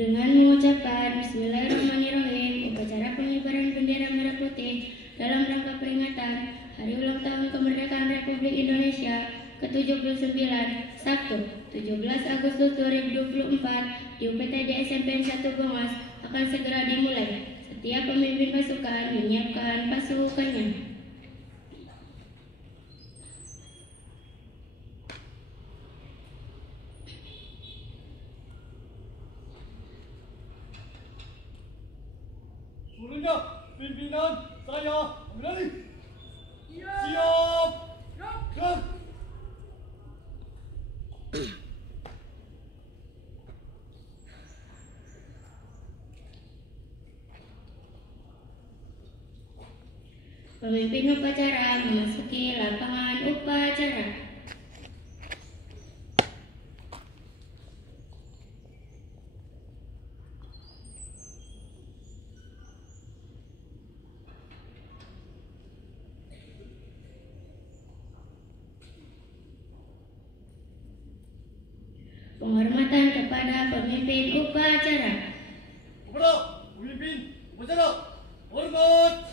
Dengan mengucapkan Bismillahirrahmanirrahim, upacara pengibaran bendera merah putih dalam rangka peringatan Hari Ulang Tahun Kemerdekaan Republik Indonesia ke-79 Sabtu 17 Agustus 2024 di UPTD SMPN 1 Bongas akan segera dimulai. Setiap pemimpin pasukan menyiapkan pasukannya. Sebelumnya, pimpinan saya ambil alih. Siap. Gerak. Pemimpin upacara memasuki lapangan upacara. Penghormatan kepada pemimpin upacara. Kepada pemimpin upacara, hormat.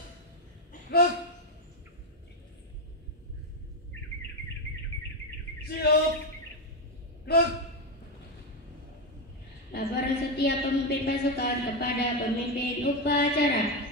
Gerak. Siap. Gerak. Laporan setiap pemimpin pasukan kepada pemimpin upacara.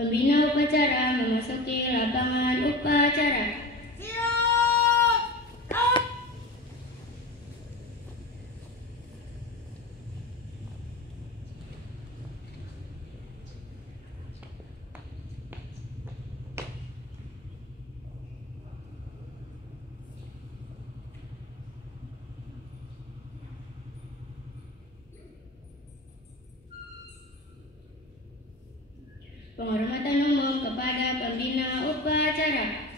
Pembina upacara memasuki lapangan upacara. Siap. Gerak. Penghormatan umum kepada pembina upacara.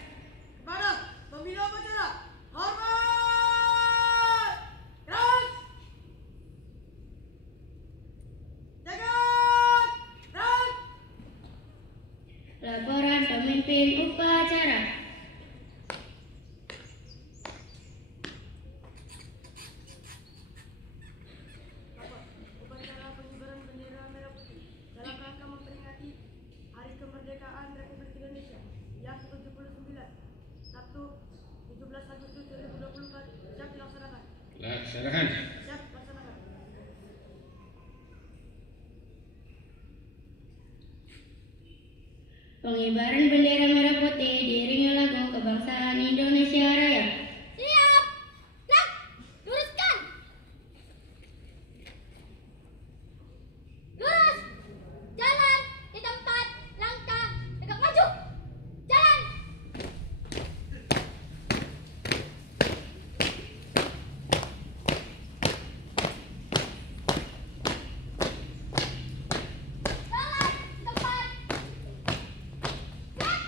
Kepada pembina upacara, hormat. Gerak. Jaga. Gerak. Laporan pemimpin upacara. Upacara pengibaran bendera merah putih dalam rangka memperingati Hari Kemerdekaan Republik Indonesia yang ke-79 Sabtu 17 Agustus 2024 siap dilaksanakan. Laksanakan. Siap laksanakan. Pengibaran bendera merah putih diiringi lagu kebangsaan Indonesia Raya. Siap! Gerak! Luruskan! Lurus! Jalan di tempat, langkah, tegak maju! Jalan! Jalan di tempat! Gerak!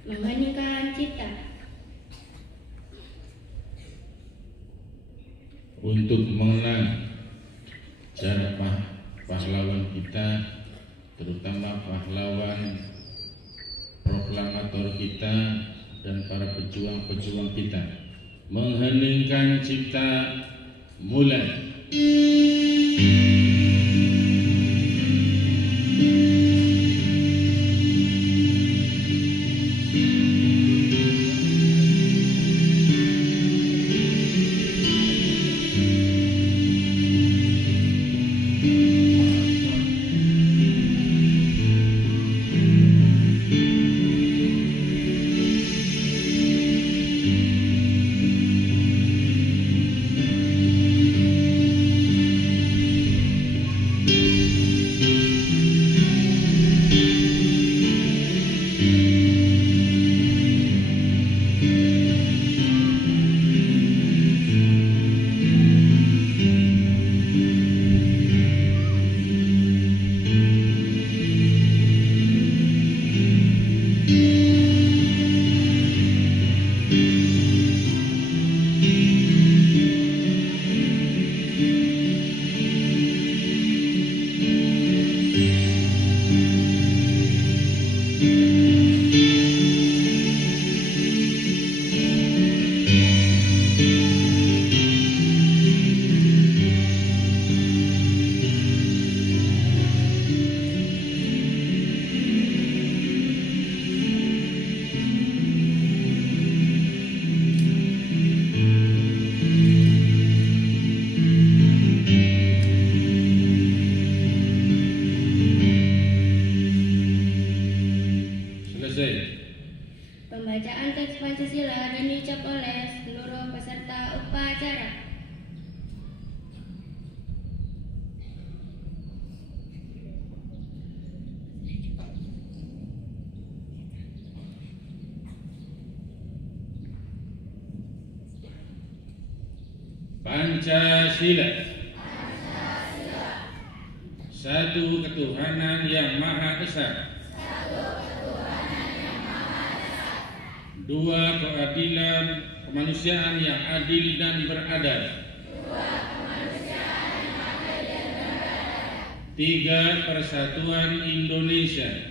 Mengheningkan cipta. Untuk mengenang sejarah pahlawan kita, terutama pahlawan proklamator kita dan para pejuang-pejuang kita. Mengheningkan cipta, mulai. Pembacaan teks Pancasila dan diucap oleh seluruh peserta upacara. Pancasila. Satu ketuhanan yang Maha Esa. Dua, keadilan kemanusiaan yang adil dan beradab. Tiga, persatuan Indonesia.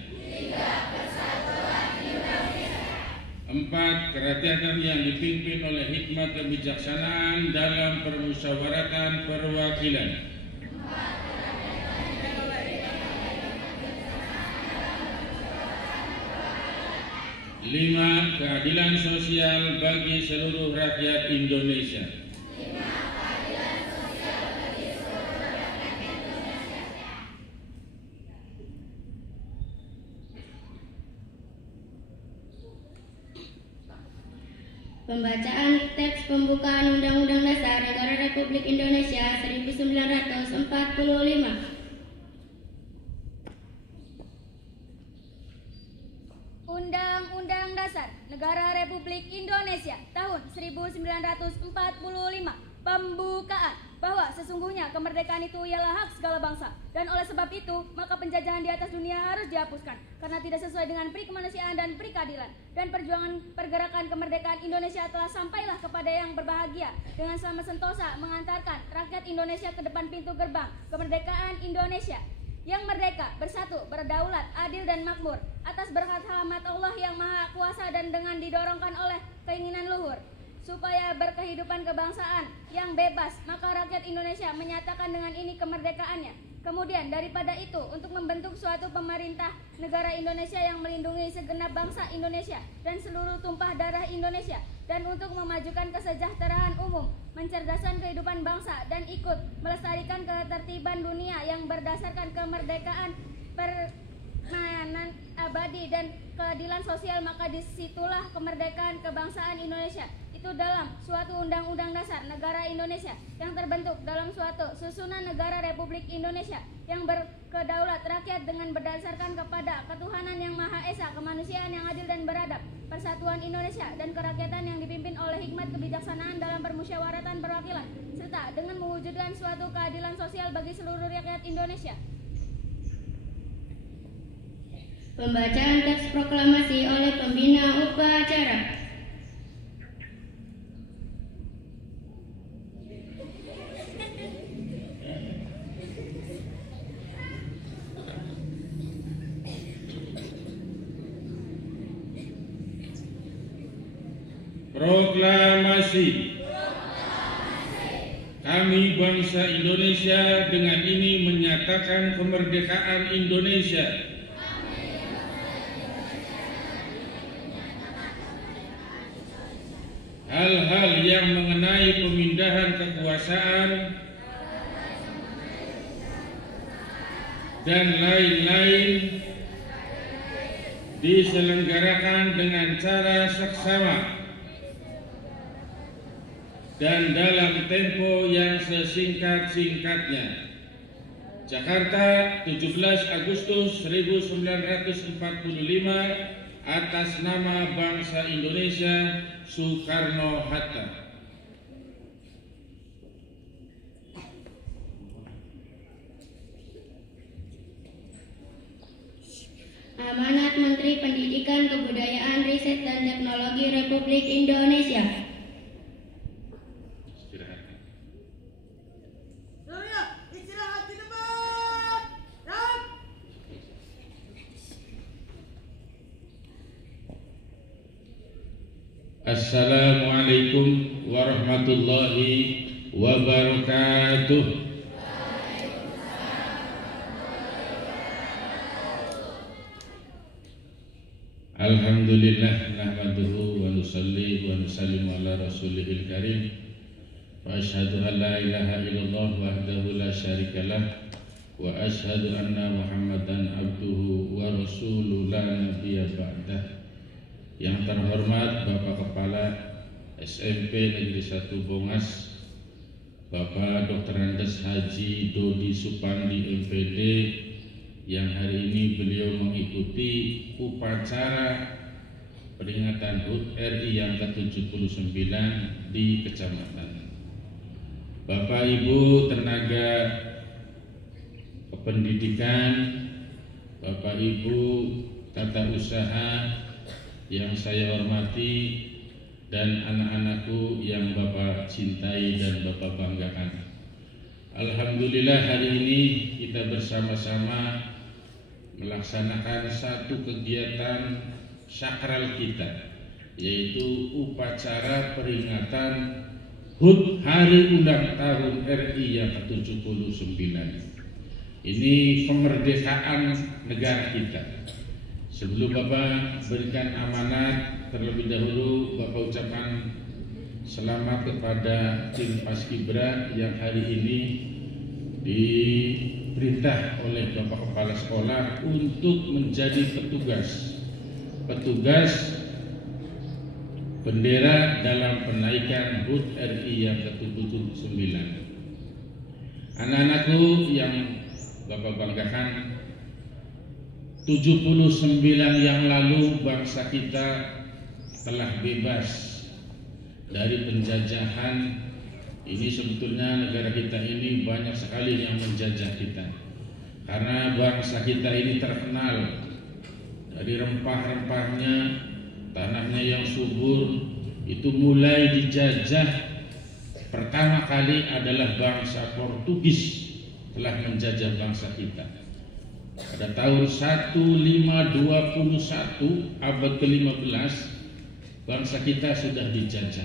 Empat, kerakyatan yang dipimpin oleh hikmat kebijaksanaan dalam permusyawaratan perwakilan. Lima, keadilan sosial bagi seluruh rakyat Indonesia. Pembacaan teks pembukaan Undang-Undang Dasar Negara Republik Indonesia 1945. Undang-Undang Dasar Negara Republik Indonesia tahun 1945. Pembukaan bahwa sesungguhnya kemerdekaan itu ialah hak segala bangsa, dan oleh sebab itu maka penjajahan di atas dunia harus dihapuskan karena tidak sesuai dengan peri kemanusiaan dan peri keadilan, dan perjuangan pergerakan kemerdekaan Indonesia telah sampailah kepada yang berbahagia dengan selamat sentosa mengantarkan rakyat Indonesia ke depan pintu gerbang kemerdekaan Indonesia yang merdeka, bersatu, berdaulat, adil dan makmur atas berkat rahmat Allah yang Maha Kuasa, dan dengan didorongkan oleh keinginan luhur supaya berkehidupan kebangsaan yang bebas, maka rakyat Indonesia menyatakan dengan ini kemerdekaannya. Kemudian daripada itu, untuk membentuk suatu pemerintah negara Indonesia yang melindungi segenap bangsa Indonesia dan seluruh tumpah darah Indonesia, dan untuk memajukan kesejahteraan umum, mencerdaskan kehidupan bangsa, dan ikut melestarikan ketertiban dunia yang berdasarkan kemerdekaan, permanen abadi, dan keadilan sosial, maka disitulah kemerdekaan kebangsaan Indonesia itu dalam suatu undang-undang dasar negara Indonesia yang terbentuk dalam suatu susunan negara Republik Indonesia yang berkedaulat rakyat dengan berdasarkan kepada ketuhanan yang Maha Esa, kemanusiaan yang adil dan beradab, persatuan Indonesia, dan kerakyatan yang dipimpin oleh hikmat kebijaksanaan dalam permusyawaratan perwakilan, serta dengan mewujudkan suatu keadilan sosial bagi seluruh rakyat Indonesia. Pembacaan teks proklamasi oleh pembina Proklamasi. Kami bangsa Indonesia dengan ini menyatakan kemerdekaan Indonesia. Hal-hal yang mengenai pemindahan kekuasaan dan lain-lain diselenggarakan dengan cara seksama dan dalam tempo yang sesingkat-singkatnya. Jakarta, 17 Agustus 1945, atas nama bangsa Indonesia, Soekarno-Hatta. Amanat Menteri Pendidikan, Kebudayaan, Riset dan Teknologi Republik Indonesia. Semuanya, istirahat di tempat. Dan Assalamualaikum warahmatullahi wabarakatuh. Alhamdulillah nahmaduhu wa nusalli wa nusallimu ala rasulihil karim wa asyhadu an la ilaha illallah wahdahu la syarikalah wa asyhadu anna Muhammadan abduhu wa rasuluhu la nabiyya ba'dah. Yang terhormat Bapak Kepala SMP Negeri 1 Bongas, Bapak Dr. Andes Haji Dodi Supandi MPD, yang hari ini beliau mengikuti upacara peringatan HUT RI yang ke-79 di kecamatan. Bapak Ibu tenaga kependidikan, Bapak Ibu tata usaha yang saya hormati, dan anak-anakku yang Bapak cintai dan Bapak banggakan. Alhamdulillah hari ini kita bersama-sama melaksanakan satu kegiatan sakral kita, yaitu upacara peringatan HUT Hari Ulang Tahun RI yang ke-79. Ini kemerdekaan negara kita. Sebelum Bapak berikan amanat, terlebih dahulu Bapak ucapkan selamat kepada tim Paskibra yang hari ini diperintah oleh Bapak Kepala Sekolah untuk menjadi petugas bendera dalam penaikan HUT RI yang ke-79. Anak-anakku yang Bapak banggakan, 79 yang lalu bangsa kita telah bebas dari penjajahan. Ini sebetulnya negara kita ini banyak sekali yang menjajah kita, karena bangsa kita ini terkenal dari rempah-rempahnya, tanahnya yang subur. Itu mulai dijajah pertama kali adalah bangsa Portugis telah menjajah bangsa kita. Pada tahun 1521 abad ke-15 bangsa kita sudah dijajah.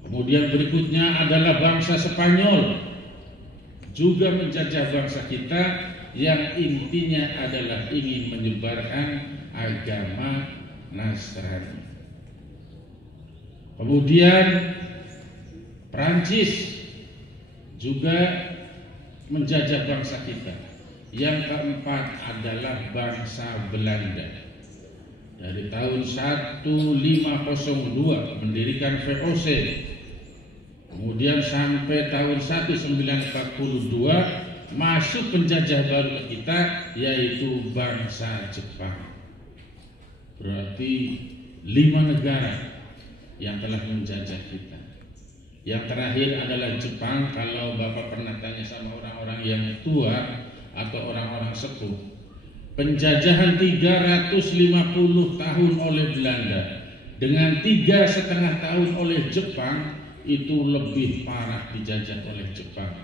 Kemudian berikutnya adalah bangsa Spanyol juga menjajah bangsa kita, yang intinya adalah ingin menyebarkan agama Nasrani. Kemudian Prancis juga menjajah bangsa kita. Yang keempat adalah bangsa Belanda. Dari tahun 1502 mendirikan VOC, kemudian sampai tahun 1942 masuk penjajah baru kita, yaitu bangsa Jepang. Berarti 5 negara yang telah menjajah kita. Yang terakhir adalah Jepang. Kalau Bapak pernah tanya sama orang-orang yang tua atau orang-orang sepuh, penjajahan 350 tahun oleh Belanda dengan 3,5 tahun oleh Jepang itu lebih parah dijajah oleh Jepang.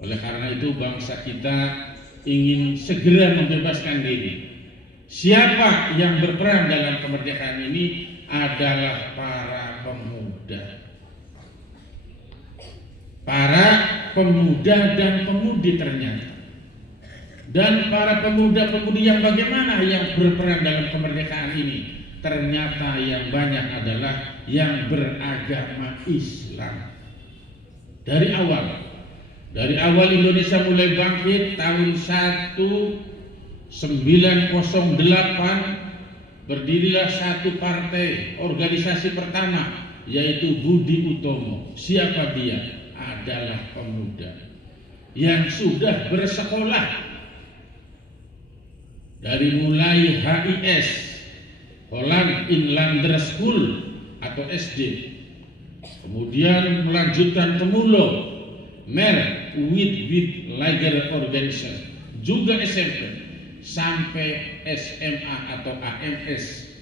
Oleh karena itu bangsa kita ingin segera membebaskan diri. Siapa yang berperan dalam kemerdekaan ini adalah para pemuda. Para pemuda dan pemudi ternyata. Dan para pemuda-pemudi yang bagaimana yang berperan dalam kemerdekaan ini? Ternyata yang banyak adalah yang beragama Islam. Dari awal Indonesia mulai bangkit tahun 1908 berdirilah satu partai organisasi pertama, yaitu Budi Utomo. Siapa dia? Adalah pemuda yang sudah bersekolah dari mulai HIS, Holland Inlander School atau SD, kemudian melanjutkan ke MULO, With Lager Organization, juga SMP, sampai SMA atau AMS,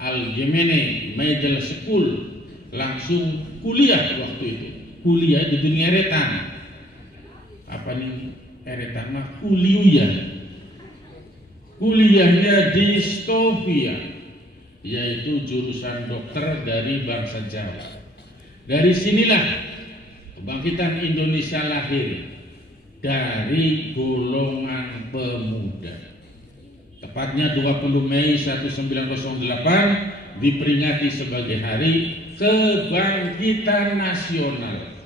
Algemene Middle School, langsung kuliah waktu itu. Kuliah di dunia eretan. Apa nih eretan mah? Kuliahnya di Stovia, yaitu jurusan dokter dari bangsa Jawa. Dari sinilah kebangkitan Indonesia lahir, dari golongan pemuda. Tepatnya 20 Mei 1908 diperingati sebagai Hari Kebangkitan Nasional.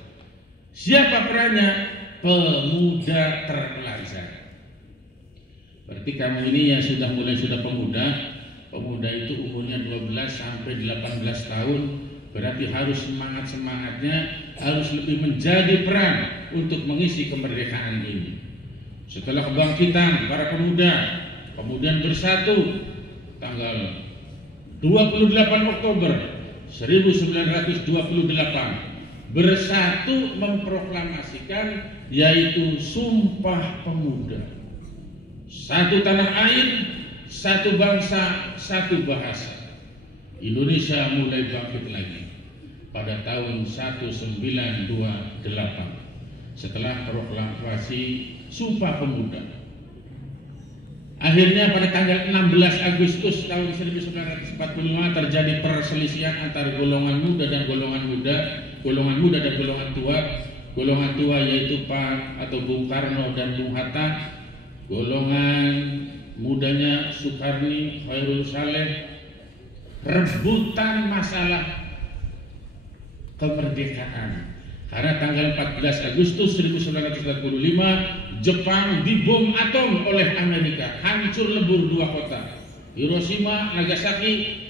Siapa perannya? Pemuda terpelajar. Berarti kamu ini yang sudah pemuda itu umurnya 12 sampai 18 tahun, berarti harus semangatnya harus lebih menjadi peran untuk mengisi kemerdekaan ini. Setelah kebangkitan para pemuda kemudian bersatu tanggal 28 Oktober 1928 bersatu memproklamasikan yaitu Sumpah Pemuda. Satu tanah air, satu bangsa, satu bahasa. Indonesia mulai bangkit lagi pada tahun 1928 setelah proklamasi Sumpah Pemuda. Akhirnya pada tanggal 16 Agustus tahun 1945 terjadi perselisihan antara golongan muda dan golongan tua. Golongan tua yaitu Pak atau Bung Karno dan Bung Hatta, golongan mudanya Soekarni, Khairul Saleh, rebutan masalah kemerdekaan. Karena tanggal 14 Agustus 1945 Jepang dibom atom oleh Amerika, hancur lebur dua kota, Hiroshima, Nagasaki.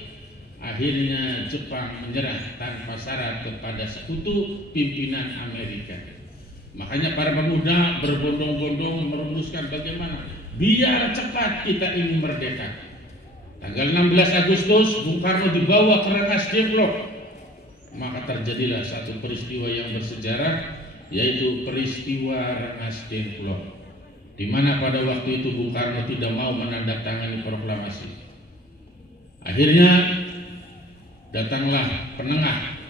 Akhirnya Jepang menyerah tanpa syarat kepada sekutu pimpinan Amerika. Makanya para pemuda berbondong-bondong merumuskan bagaimana biar cepat kita ini merdeka. Tanggal 16 Agustus Bung Karno dibawa ke Rengas Dengklok. Maka terjadilah satu peristiwa yang bersejarah, yaitu peristiwa Rengas Dengklok, di mana pada waktu itu Bung Karno tidak mau menandatangani proklamasi. Akhirnya datanglah penengah,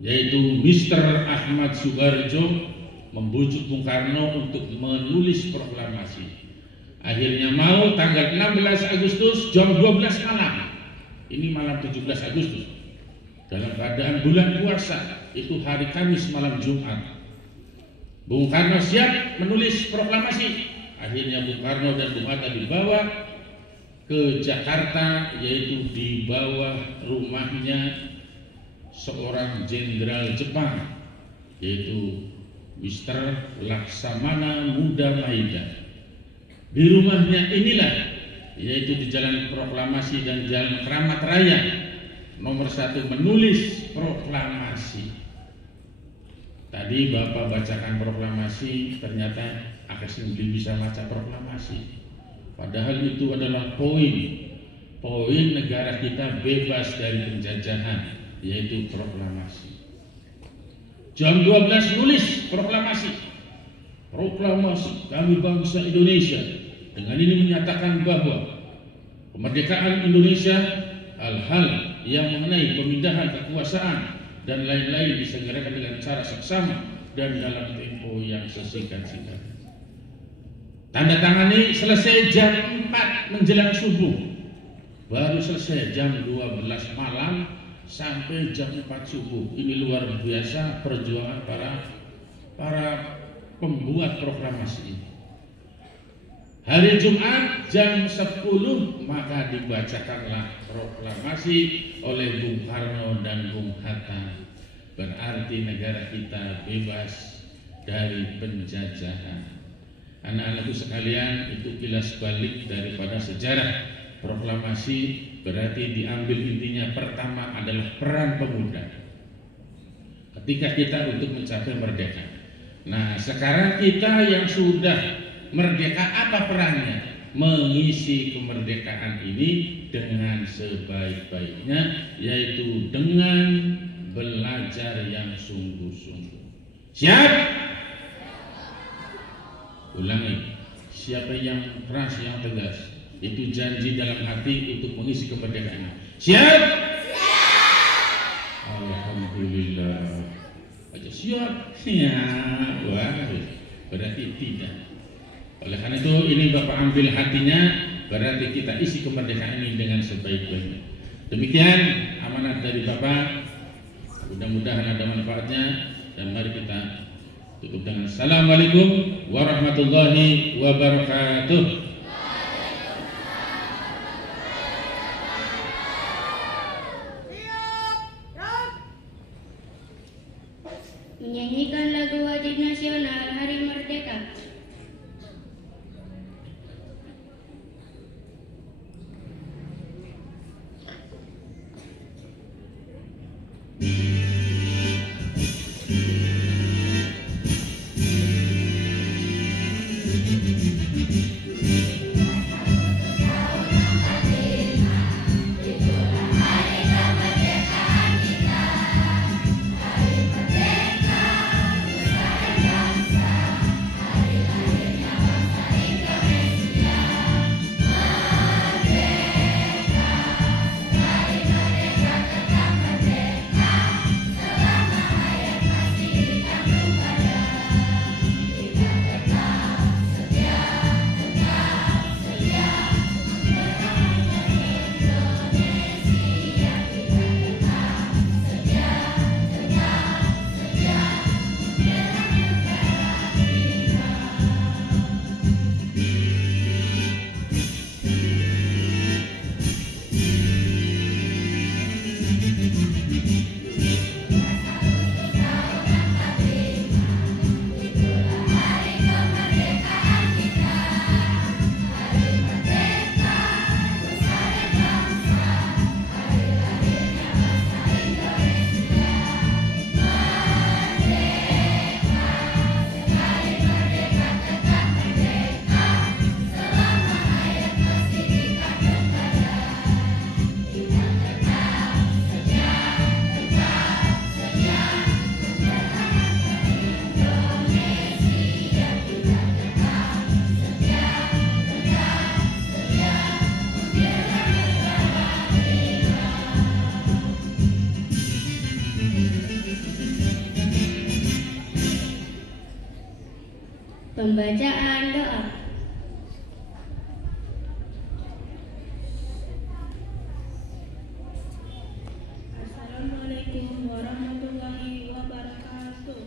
yaitu Mr. Ahmad Subarjo, membujuk Bung Karno untuk menulis proklamasi. Akhirnya mau tanggal 16 Agustus jam 12 malam. Ini malam 17 Agustus. Dalam keadaan bulan puasa, itu hari Kamis malam Jumat. Bung Karno siap menulis proklamasi. Akhirnya Bung Karno dan Bung Hatta dibawa ke Jakarta, yaitu di bawah rumahnya seorang jenderal Jepang, yaitu Mr. Laksamana Muda Maeda. Di rumahnya inilah, yaitu di Jalan Proklamasi dan Jalan Keramat Raya nomor 1 menulis proklamasi. Tadi Bapak bacakan proklamasi, ternyata Akasih belum bisa baca proklamasi. Padahal itu adalah poin negara kita bebas dari penjajahan, yaitu proklamasi. Jam 12 nulis proklamasi kami bangsa Indonesia. Dengan ini menyatakan bahwa kemerdekaan Indonesia, hal-hal yang mengenai pemindahan kekuasaan dan lain-lain disegerakan dengan cara seksama dan dalam tempo yang sesingkat-singkatnya. Tanda tangani selesai jam 4 menjelang subuh. Baru selesai jam 12 malam sampai jam 4 subuh. Ini luar biasa perjuangan para pembuat proklamasi ini. Hari Jumat jam 10 maka dibacakanlah proklamasi oleh Bung Karno dan Bung Hatta. Berarti negara kita bebas dari penjajahan. Anak-anakku sekalian, itu kilas balik daripada sejarah proklamasi. Berarti diambil intinya pertama adalah peran pemuda ketika kita untuk mencapai merdeka. Nah, sekarang kita yang sudah merdeka, apa perannya? Mengisi kemerdekaan ini dengan sebaik-baiknya, yaitu dengan belajar yang sungguh-sungguh. Siap? Ulangi, siapa yang keras, yang tegas, itu janji dalam hati untuk mengisi kemerdekaan. Siap? Siap. Alhamdulillah. Aja siap. Ya, wah, berarti tidak. Oleh karena itu ini Bapak ambil hatinya, berarti kita isi kemerdekaan ini dengan sebaik-baiknya. Demikian amanat dari Bapak. Mudah-mudahan ada manfaatnya, dan mari kita tutup dengan Assalamualaikum warahmatullahi wabarakatuh. Menyanyikan lagu wajib nasional Hari Merdeka. Pembacaan doa. Assalamualaikum warahmatullahi wabarakatuh.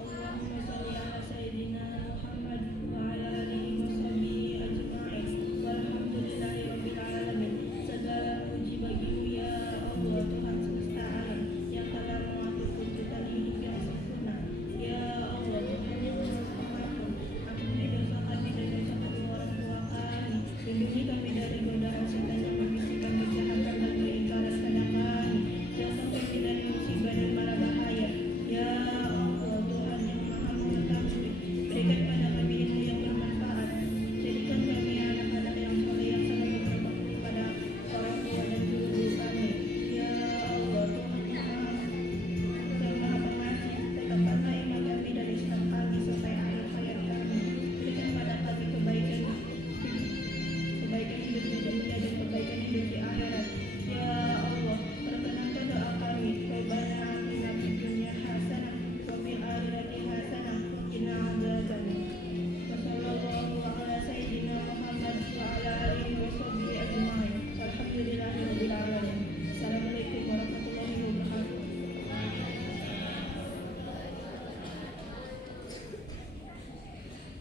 Allahumma sholli ala sayyidina Muhammad wa ala alihi washabihi ajma'in. Walhamdulillahi rabbil alamin. Segala puji bagimu ya Allah, Tuhan semesta alam, yang telah mengatur tuntutan hidup yang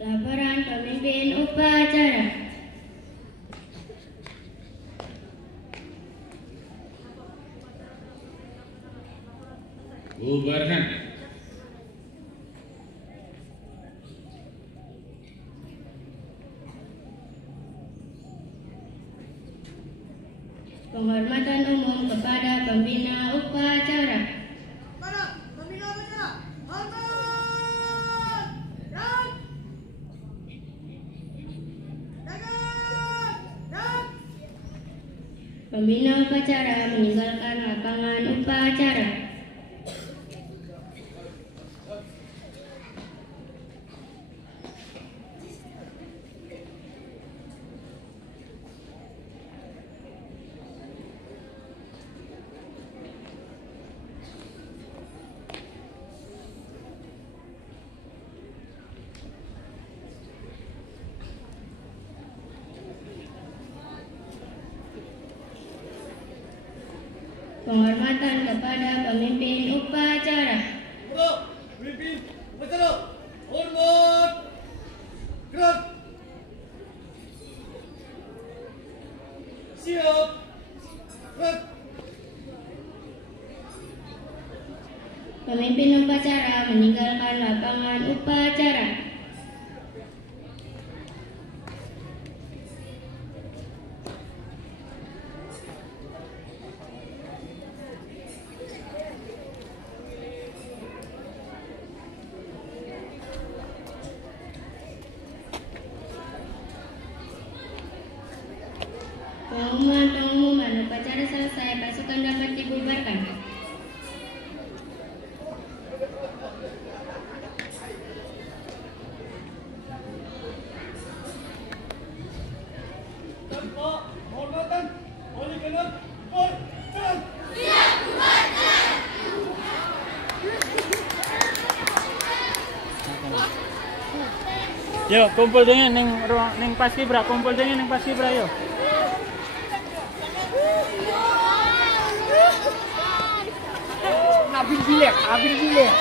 Laporan pemimpin upacara. Bubarkan. Penghormatan umum kepada pembina upacara. Para pembina upacara, hormat! Dan! Dagang! Dan! Pembina upacara meninggalkan lapangan upacara. Penghormatan kepada pemimpin upacara. Untuk pemimpin upacara, hormat! Gerak! Siap! Gerak! Pemimpin upacara meninggalkan lapangan upacara. Pengumuman upacara selesai, pasukan dapat dibubarkan. Tanpa penghormatan, oleh karena bubarkan! Yo, kumpul dengan neng paskibra, kumpul dengan neng paskibra yo. Abil bilik.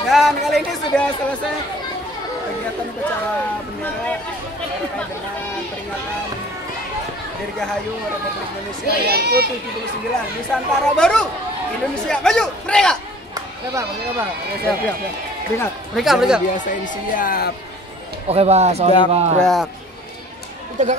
Dan kali ini sudah selesai kegiatan upacara bendera terkait dengan peringatan Dirgahayu Republik Indonesia yang ke-79. Nusantara baru, Indonesia maju, merdeka! Siap. Peringkat. Mereka. Biasa ini siap. Oke, Pak. Sorry, Pak. Gerak.